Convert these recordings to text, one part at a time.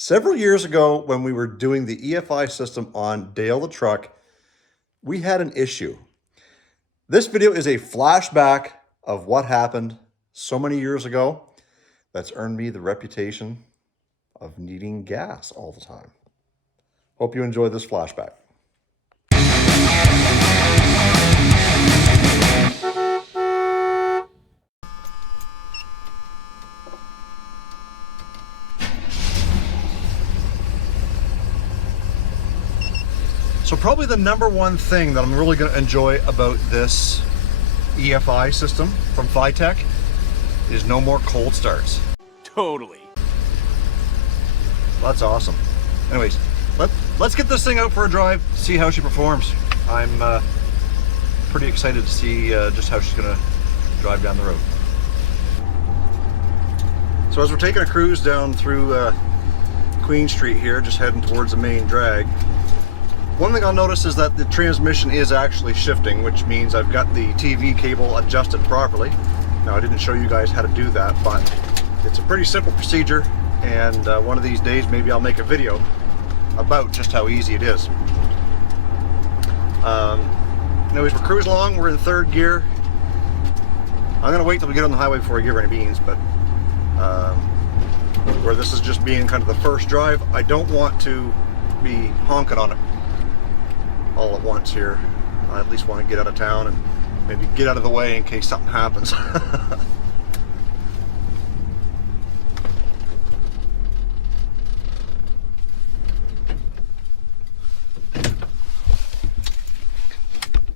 Several years ago, when we were doing the EFI system on Dale the truck, we had an issue. This video is a flashback of what happened so many years ago that's earned me the reputation of needing gas all the time. Hope you enjoy this flashback. So probably the number one thing that I'm really going to enjoy about this EFI system from Fitech is no more cold starts. Totally. That's awesome. Anyways, let's get this thing out for a drive, see how she performs. I'm pretty excited to see just how she's going to drive down the road. So as we're taking a cruise down through Queen Street here, just heading towards the main drag, one thing I'll notice is that the transmission is actually shifting, which means I've got the TV cable adjusted properly. Now, I didn't show you guys how to do that, but it's a pretty simple procedure, and one of these days maybe I'll make a video about just how easy it is. Anyways, we're cruising along, we're in third gear. I'm gonna wait till we get on the highway before I give her any beans, but where this is just being kind of the first drive, I don't want to be honking on it all at once here. I at least want to get out of town and maybe get out of the way in case something happens.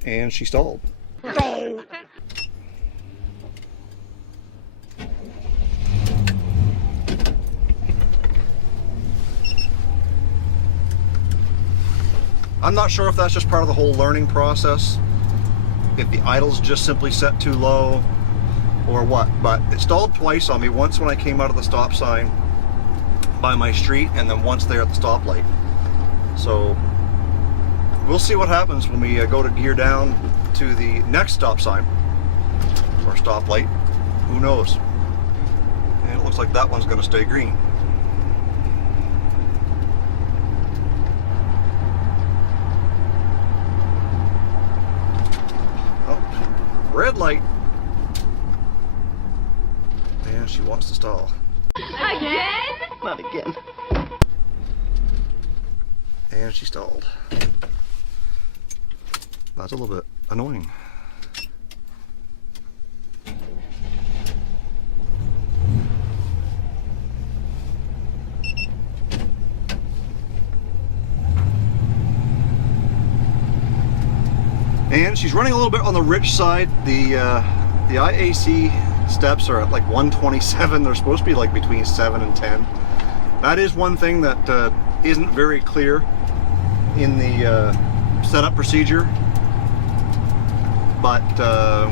And she stalled. I'm not sure if that's just part of the whole learning process, if the idle's just simply set too low or what, but it stalled twice on me, once when I came out of the stop sign by my street and then once there at the stoplight. So we'll see what happens when we go to gear down to the next stop sign or stoplight. Who knows? And it looks like that one's going to stay green. Red light. And she wants to stall. Again? Not again. And she stalled. That's a little bit annoying. And she's running a little bit on the rich side. The IAC steps are at like 127. They're supposed to be like between 7 and 10. That is one thing that isn't very clear in the setup procedure. But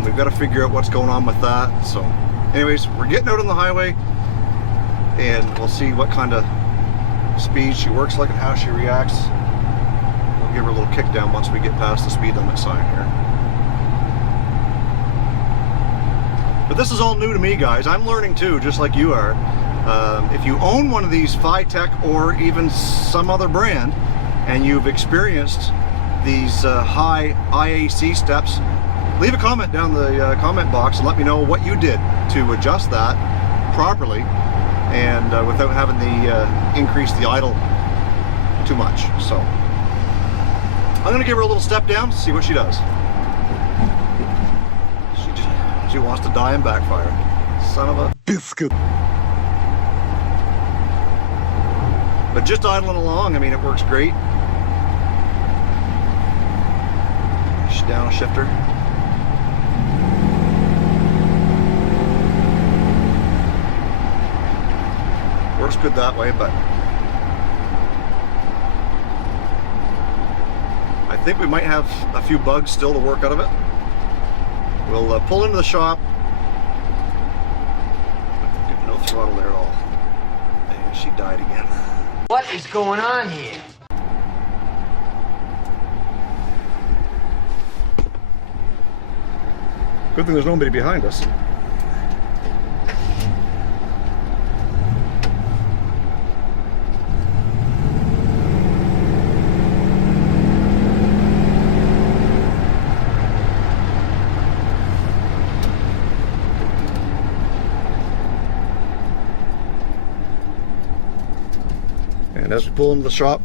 we've got to figure out what's going on with that. So anyways, we're getting out on the highway and we'll see what kind of speed she works like and how she reacts. Give her a little kick down once we get past the speed limit sign here. But this is all new to me, guys. I'm learning too, just like you are. If you own one of these Fitech or even some other brand and you've experienced these high IAC steps, leave a comment down the comment box and let me know what you did to adjust that properly and without having the increase the idle too much. So I'm gonna give her a little step down to see what she does. She wants to die and backfire. Son of a biscuit. But just idling along, I mean, it works great. She's down a shifter. Works good that way, but I think we might have a few bugs still to work out of it. We'll pull into the shop. No throttle there at all. And she died again. What is going on here? Good thing there's nobody behind us. And as we pull into the shop,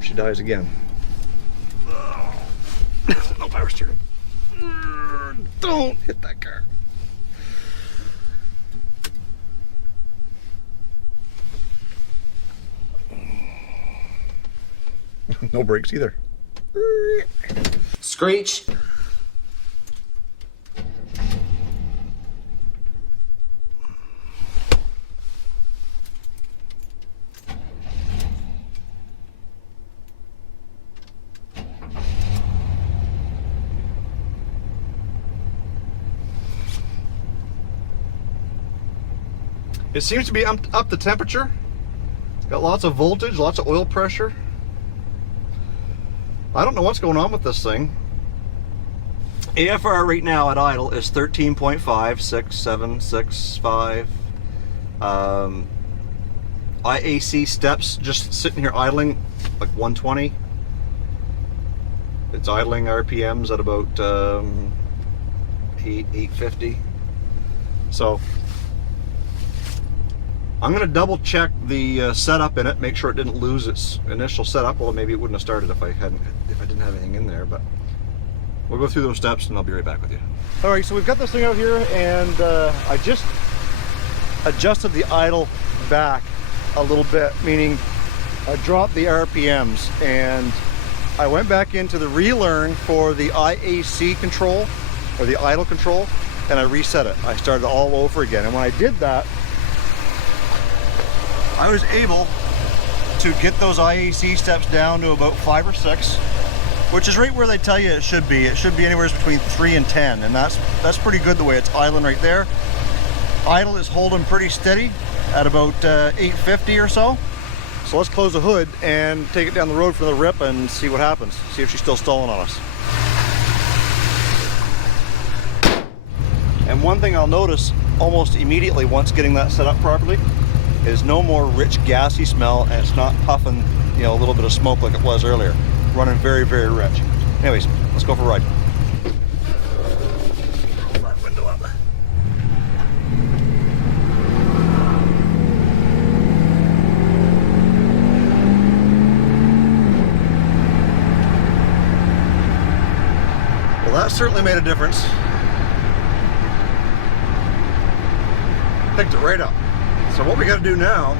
she dies again. No power steering. Don't hit that car. No brakes either. Screech. It seems to be up the temperature. Got lots of voltage, lots of oil pressure. I don't know what's going on with this thing. AFR right now at idle is 13.56765. IAC steps just sitting here idling like 120. It's idling RPMs at about 850. So I'm going to double check the setup in it, make sure it didn't lose its initial setup. Well, maybe it wouldn't have started if I didn't have anything in there, but we'll go through those steps and I'll be right back with you. All right, so we've got this thing out here, and I just adjusted the idle back a little bit, meaning I dropped the RPMs, and I went back into the relearn for the IAC control, or the idle control, and I reset it. I started all over again, and when I did that, I was able to get those IAC steps down to about 5 or 6, which is right where they tell you it should be. It should be anywhere between 3 and 10, and that's pretty good the way it's idling right there. Idle is holding pretty steady at about 850 or so. So let's close the hood and take it down the road for the rip and see what happens. See if she's still stalling on us. And one thing I'll notice almost immediately once getting that set up properly is no more rich gassy smell, and it's not puffing, you know, a little bit of smoke like it was earlier. Running very, very rich. Anyways, let's go for a ride. Roll that window up. Well, that certainly made a difference. Picked it right up. So what we got to do now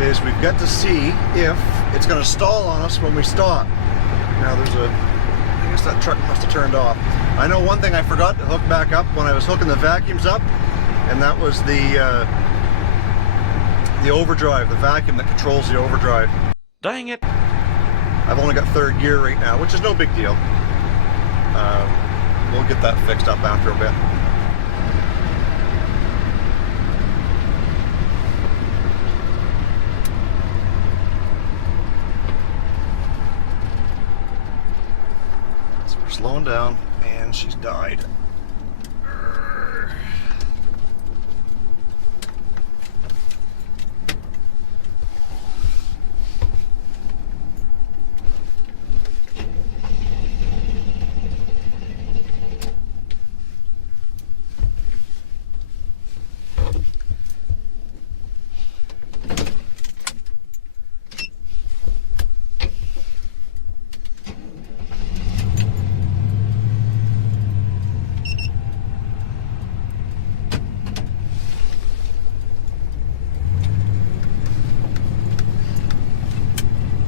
is we've got to see if it's going to stall on us when we stop. Now I guess that truck must have turned off. I know one thing I forgot to hook back up when I was hooking the vacuums up, and that was the overdrive, the vacuum that controls the overdrive. Dang it. I've only got third gear right now, which is no big deal. We'll get that fixed up after a bit. Slowing down, and she's died.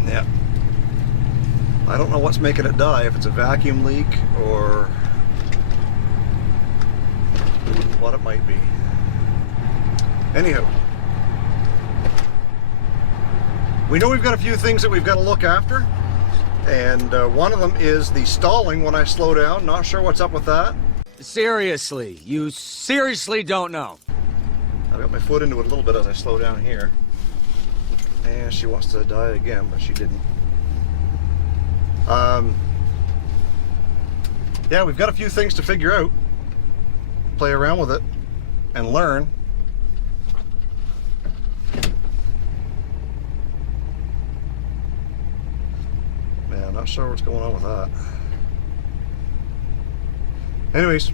Yeah. I don't know what's making it die, if it's a vacuum leak or what it might be. Anyhow, we know we've got a few things that we've got to look after, and one of them is the stalling when I slow down. Not sure what's up with that. Seriously, you seriously don't know. I got my foot into it a little bit as I slow down here. And she wants to die again, but she didn't. Yeah, we've got a few things to figure out. Play around with it and learn. Man, I'm not sure what's going on with that. Anyways,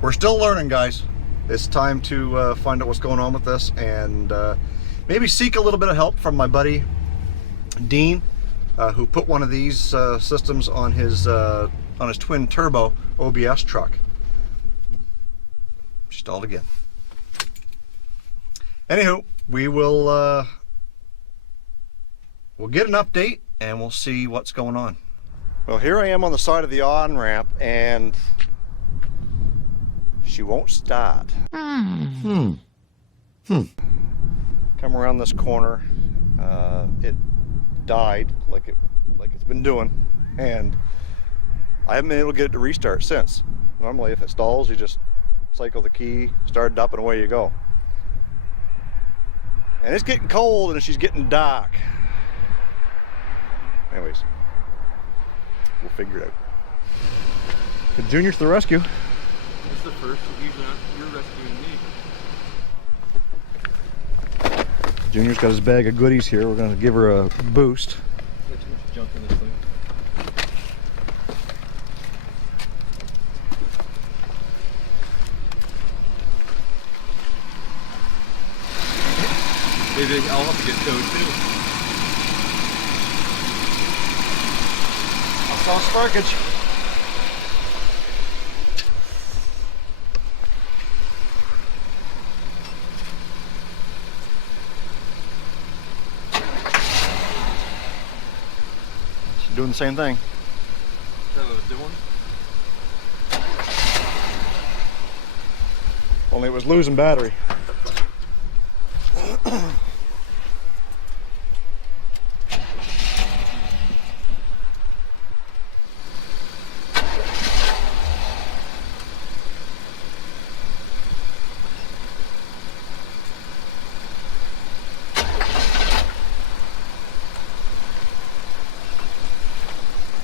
we're still learning, guys. It's time to find out what's going on with this, and maybe seek a little bit of help from my buddy Dean, who put one of these systems on his twin turbo OBS truck. Stalled again. Anywho, we will we'll get an update and we'll see what's going on. Well, here I am on the side of the on-ramp and she won't start. Come around this corner, it died like it's been doing, and I haven't been able to get it to restart since. Normally if it stalls, you just cycle the key, start it up, and away you go. And it's getting cold and she's getting dark. Anyways, we'll figure it out. So Junior to the rescue. That's the first. Usually you're rescuing me. Junior's got his bag of goodies here. We're going to give her a boost. There's too much junk in this thing. Maybe I'll have to get towed too. I saw sparkage. She's doing the same thing. Is that what I was doing? Only it was losing battery.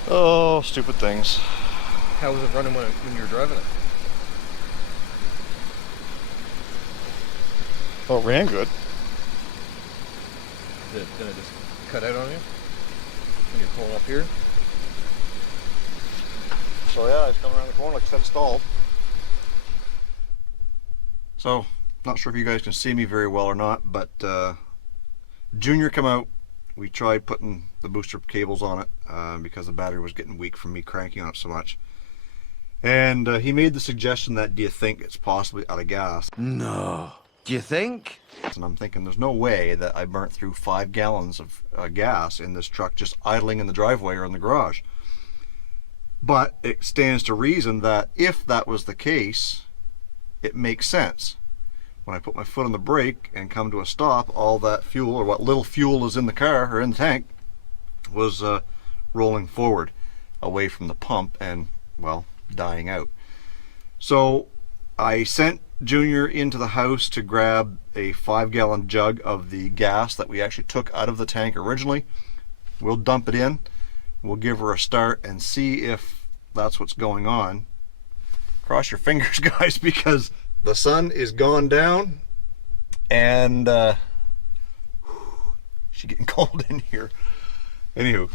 Oh, stupid things. How was it running when you were driving it? Oh, it ran good. Did it just cut out on you? When you're pulling up here? So yeah, it's coming around the corner like I said, stalled. So, not sure if you guys can see me very well or not, but Junior come out. We tried putting the booster cables on it because the battery was getting weak from me cranking on it so much. And he made the suggestion that, do you think it's possibly out of gas? No. Do you think? And I'm thinking there's no way that I burnt through 5 gallons of gas in this truck just idling in the driveway or in the garage. But it stands to reason that if that was the case, it makes sense. When I put my foot on the brake and come to a stop, all that fuel, or what little fuel is in the car or in the tank, was rolling forward away from the pump and, well, dying out. So I sent Junior into the house to grab a 5-gallon jug of the gas that we actually took out of the tank originally. We'll dump it in, we'll give her a start and see if that's what's going on. Cross your fingers, guys, because the sun is gone down and she's getting cold in here. Anywho,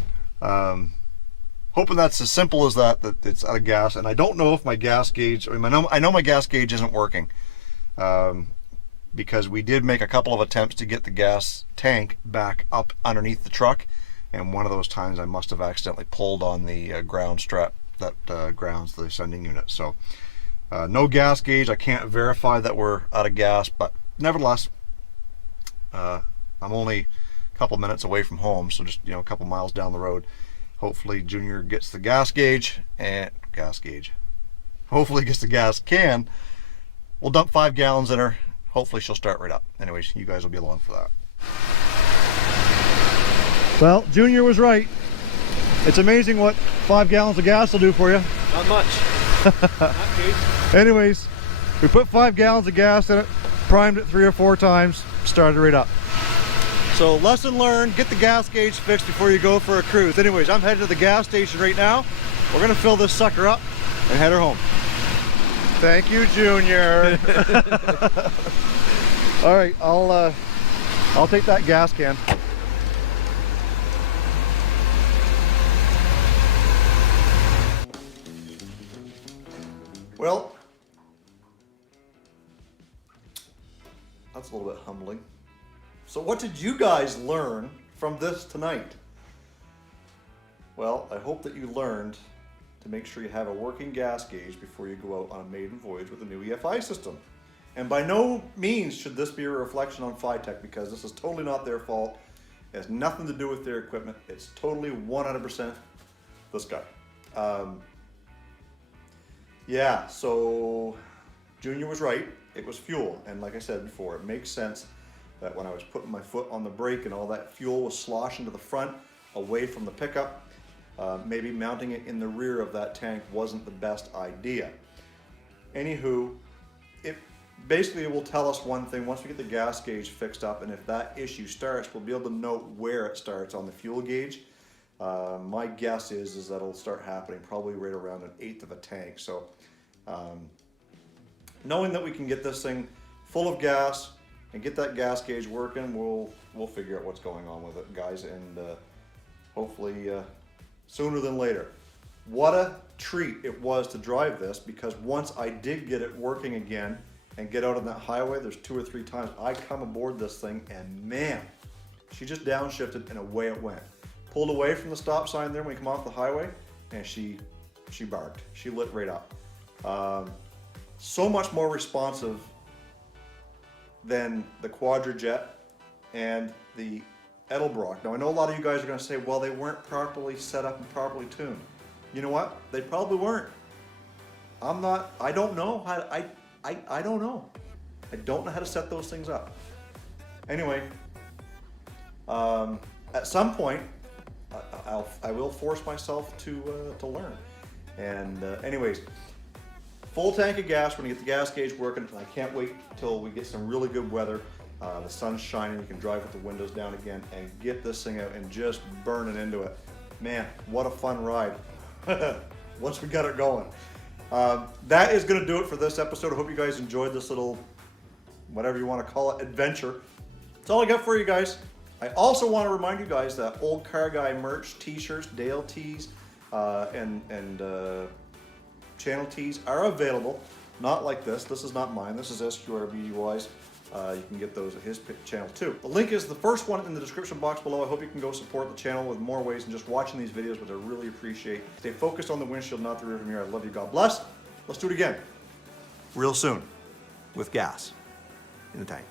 hoping that's as simple as that it's out of gas. And I don't know if my gas gauge, I know my gas gauge isn't working because we did make a couple of attempts to get the gas tank back up underneath the truck, and one of those times I must have accidentally pulled on the ground strap that grounds the sending unit. So no gas gauge. I can't verify that we're out of gas, but nevertheless, I'm only a couple minutes away from home, so just a couple miles down the road. Hopefully Junior gets the gas gauge and hopefully gets the gas can. We'll dump 5 gallons in her. Hopefully she'll start right up. Anyways, you guys will be along for that. Well, Junior was right. It's amazing what 5 gallons of gas will do for you. Not much. Not case. Anyways, we put 5 gallons of gas in it, primed it 3 or 4 times, started right up. So lesson learned, get the gas gauge fixed before you go for a cruise. Anyways, I'm headed to the gas station right now. We're gonna fill this sucker up and head her home. Thank you, Junior. All right, I'll take that gas can. Well, that's a little bit humbling. So what did you guys learn from this tonight? Well, I hope that you learned to make sure you have a working gas gauge before you go out on a maiden voyage with a new EFI system. And by no means should this be a reflection on Fitech, because this is totally not their fault. It has nothing to do with their equipment. It's totally 100% this guy. Yeah, so Junior was right. It was fuel. And like I said before, it makes sense that when I was putting my foot on the brake and all that fuel was sloshing to the front away from the pickup, maybe mounting it in the rear of that tank wasn't the best idea. Anywho, it basically will tell us one thing. Once we get the gas gauge fixed up, and if that issue starts, we'll be able to note where it starts on the fuel gauge. My guess is that it'll start happening probably right around 1/8 of a tank. So knowing that we can get this thing full of gas and get that gas gauge working, we'll figure out what's going on with it, guys, and hopefully sooner than later. What a treat it was to drive this, because once I did get it working again and get out on that highway, there's 2 or 3 times I come aboard this thing and man, she just downshifted and away it went. Pulled away from the stop sign there when we come off the highway, and she barked. She lit right up. So much more responsive than the Quadrajet and the Edelbrock. Now I know a lot of you guys are going to say, well, they weren't properly set up and properly tuned. You know what? They probably weren't. I don't know how to, I don't know. I don't know how to set those things up. Anyway, at some point, I will force myself to learn. And anyways, full tank of gas when you get the gas gauge working. I can't wait till we get some really good weather. The sun's shining, you can drive with the windows down again and get this thing out and just burning into it. Man, what a fun ride. Once we got it going. That is gonna do it for this episode. I hope you guys enjoyed this little, whatever you wanna call it, adventure. That's all I got for you guys. I also want to remind you guys that Olde Carr Guy merch, t-shirts, Dale tees, and channel tees are available. Not like this. This is not mine. This is SQRBDY's. You can get those at his channel too. The link is the first one in the description box below. I hope you can go support the channel with more ways than just watching these videos, which I really appreciate. Stay focused on the windshield, not the rearview mirror. I love you. God bless. Let's do it again real soon with gas in the tank.